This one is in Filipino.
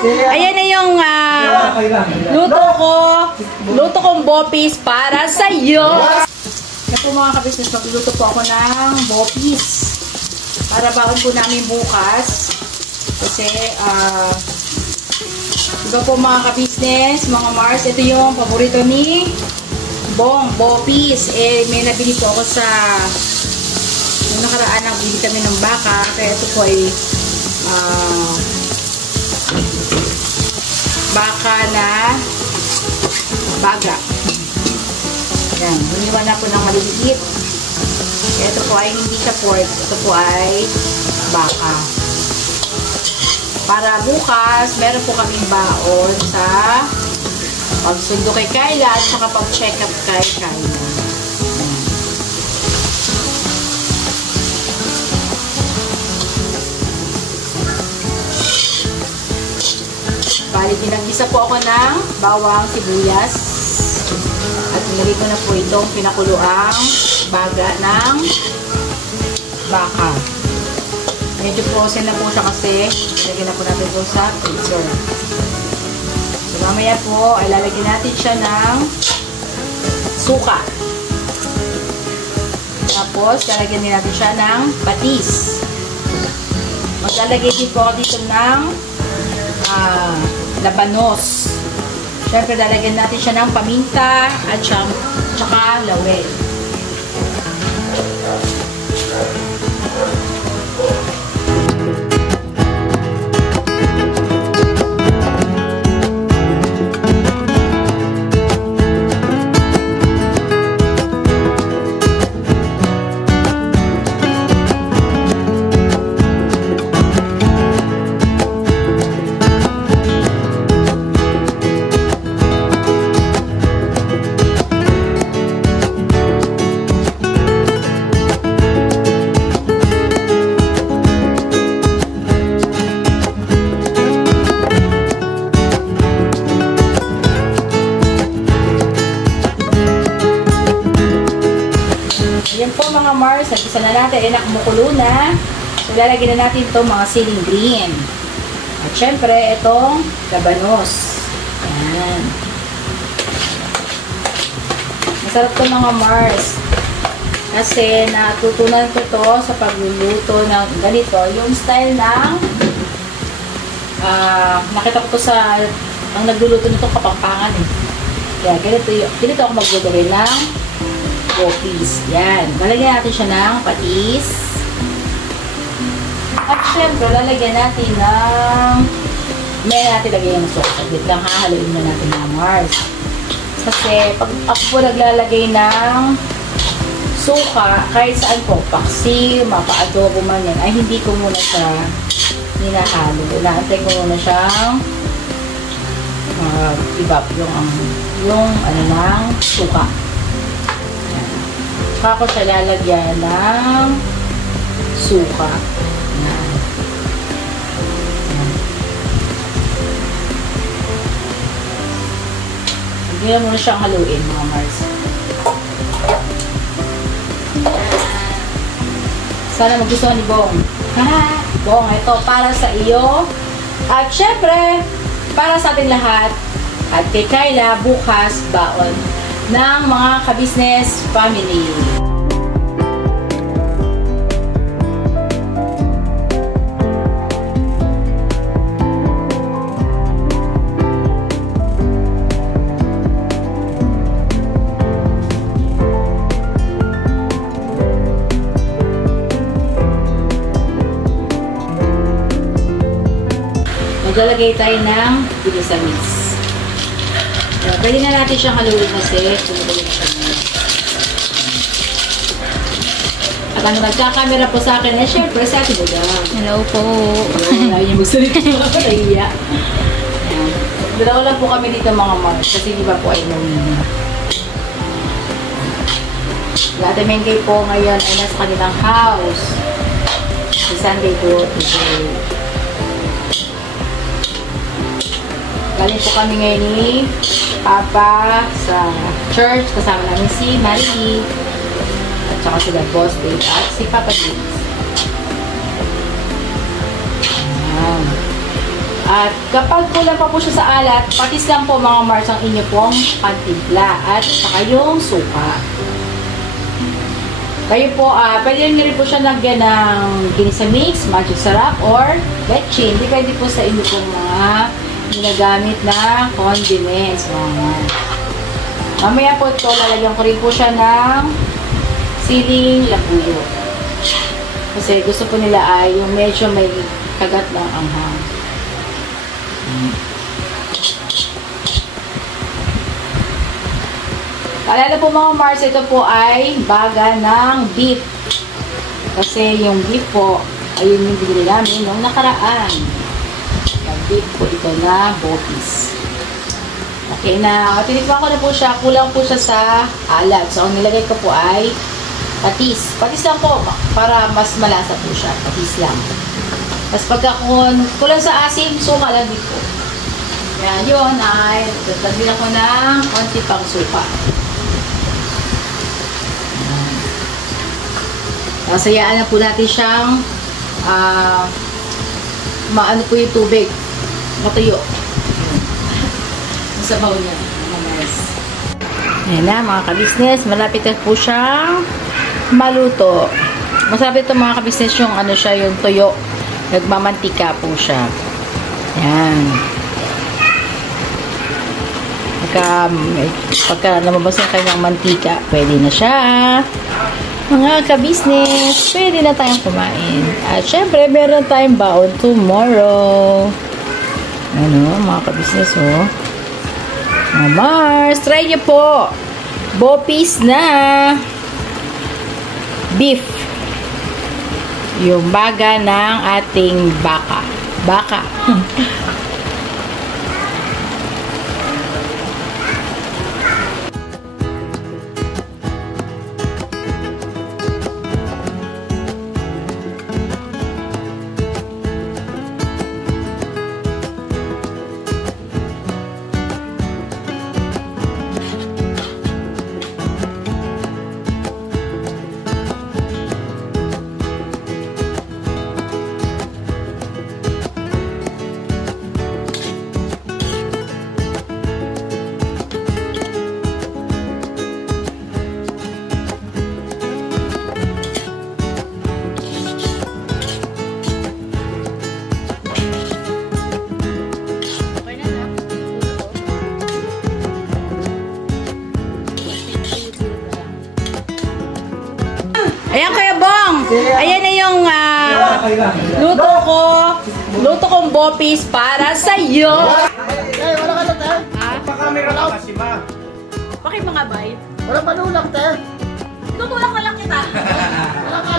Ayan na yung luto kong bopis para sa iyo. Ito mga kabisnes, magluluto po ako ng bopis para baon po namin bukas. Kasi, diba po mga kabisnes, mga Mars, ito yung paborito ni Bong, bopis. May nabili po ako sa nung nakaraan, nagbili kami ng baka. Kaya ito po ay baka na baga. Yan, hiniwan na po ng maliliit. Kaya ito po ay hindi siya pork. Ito po ay baka. Para bukas, meron po kaming baon sa pagsundo kay Kayla at saka pag-check up kay Kayla. Bali, pinag-isa po ako ng bawang sibuyas. At nilagay ko na po itong pinakuluang baga ng baka. Medyo frozen na po siya kasi lagyan na po natin po sa freezer. So, mamaya po ay lalagyan natin siya ng suka. Tapos, lalagyan din natin siya ng patis. Maglalagay din po ako dito ng labanos. Siyempre, lalagyan natin siya ng paminta at saka laurel. Yan po mga Mars, nag-isa na natin, ay nakumukulo na. So, lalagyan na natin itong mga ceiling green. At syempre, itong labanos. Yan. Masarap ito mga Mars. Kasi natutunan ko ito sa pagluluto ng ganito. Yung style ng nakita ko sa ang nagluluto nito Kapampangan eh. Kaya ganito ako magluluto ng bopis. Yan. Lalagyan natin siya ng patis. At syempre, lalagyan natin ng may natin lagyan ng suka. Saglit lang, hahaluin na natin ng Mars. Kasi, pag ako po naglalagay ng suka, kahit saan po, paksi, mapa-adobo man yan, ay hindi ko muna siya hinahalo. Inaantay ko muna siyang ibap yung ng suka. Saka ko siya lalagyan ng suka. Yan. Hindi na muna siyang haluin mga Mars. Sana magustuhan ni Bong. Bong, ito para sa iyo. At syempre, para sa ating lahat. At kay Kayla, bukas, baon ng mga ka-business family. Maglalagay tayo ng bilisamis. Pwede na natin siyang haluin kasi at ang nagkakamera po sa akin syempre sa atin lang. Hello po. Wala niya magsalita mga kaiya. Dalawa lang po kami dito mga Mars kasi di ba po ay nawin. Lahat ng kay po ngayon ay nasa kanilang house. Si Sunday po today. Galing po kami ngayon ni Papa sa church. Kasama namin si Marie at saka sila Boss Dave at si Papa Dave. At kapag kulang pa po siya sa alat, patis lang po mga Mars ang inyo pong pantimpla at saka yung suka. Kayo po, pwede rin po siya lagyan ng ginisa mix, magic sarap, or betchin. Depende po sa inyo pong mga ginagamit na condiments. Mamaya po ito, lalagyan ko rin po siya ng siling labuyo. Kasi gusto po nila ay yung medyo may kagat ng anghang. Alala po mga Mars, ito po ay baga ng beef. Kasi yung beef po, ayun yung binili namin nung nakaraan. Yung beef po ito na bopis. Okay na, tinikman ko na po siya. Kulang po siya sa alat. So, ang nilagay ko po ay patis. Patis lang po, para mas malasa po siya. Patis lang. Tapos pagka kulang sa asim, suka lang din po. Yan, yun ay tatagbilan ko ng konti pang suka. Sayaan na po natin siyang maano po yung tubig. Matuyo. Ang sabaw niya. Ayan na mga kabisnes. Malapit na po siyang maluto. Masarap ito mga kabisnes yung ano siya, yung tuyo. Nagmamantika po siya. Ayan. Pagka lumabas na kayo ng mantika, pwede na siya. Mga ka-business, pwede na tayong kumain. At syempre, meron tayong baon tomorrow. Ano, mga ka-business, oh. Mga Mars, try nyo po. Bopis na beef. Yung baga ng ating baka. Baka. Ayan Kuya Bong. Ayan na yung luto kong bopis para sa iyo. Wala ka na, te. Pakamera lang. Bakit mga bay? Wala pa nulak, te. Tutulak na lang kita. Wala ka